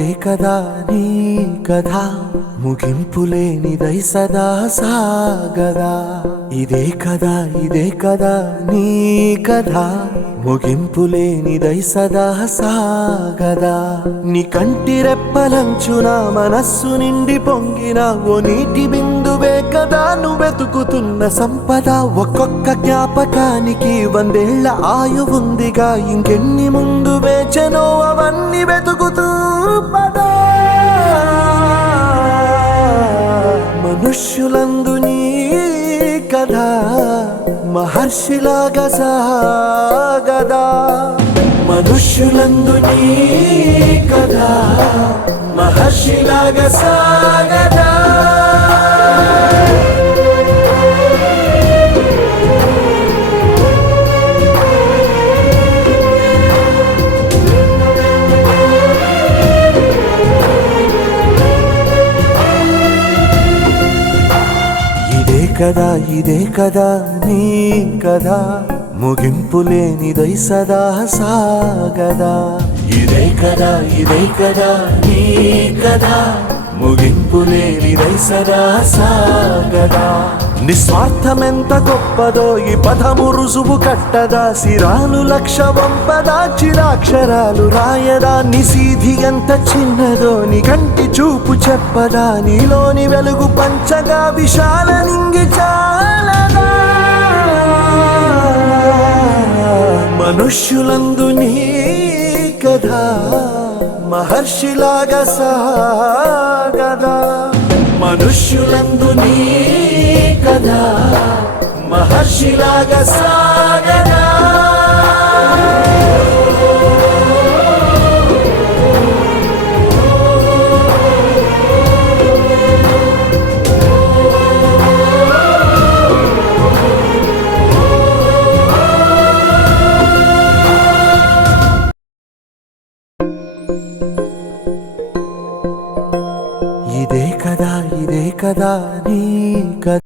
ఇదే కదా నీ కథ ముగింపులేనిదై సదా సాగదా ఇదే కదా నీ కథ ముగింపులేనిదై సదా సాగదా నీ కంటి రెప్పలంచున మనస్సు నిండి పొంగిన ఓ నీటి బిందువే కదా నువ్వు వెతుకుతున్న సంపద ఒక్కొక్క జ్ఞాపకానికి 100 ఏళ్ల ఆయువుందిగా ఇంకెన్ని ముందు వేచనో అవన్నీ వెతుకుతూ పదా మనుష్యులందు నీ కథ మహర్షిలాగా సాగదా మనుష్యులందు నీ కథ మహర్షిలాగా సాగదా ఇదే కదా నీ కదా ముగింపులేనిదై సదా సాగదా ఇదే కదా నీ కదా ముగింపులేనిదై సదా సాగదా నిస్వార్థమెంత గొప్పదో ఈ పదము రుజువు కట్టదా సిరాలు లక్ష వంపదా చిరాక్షరాలు రాయదా నిసీధి ఎంత చిన్నదో నీ కంటి చూపు చెప్పదా నీలోని వెలుగు పంచగా విశాల నింగి చాలదా మనుష్యులందు నీ కథ మహర్షిలాగా సాగదా మనుష్యులందు నీ కథ మహర్షిలాగా సాగదా ఇదే కదా నీ కథ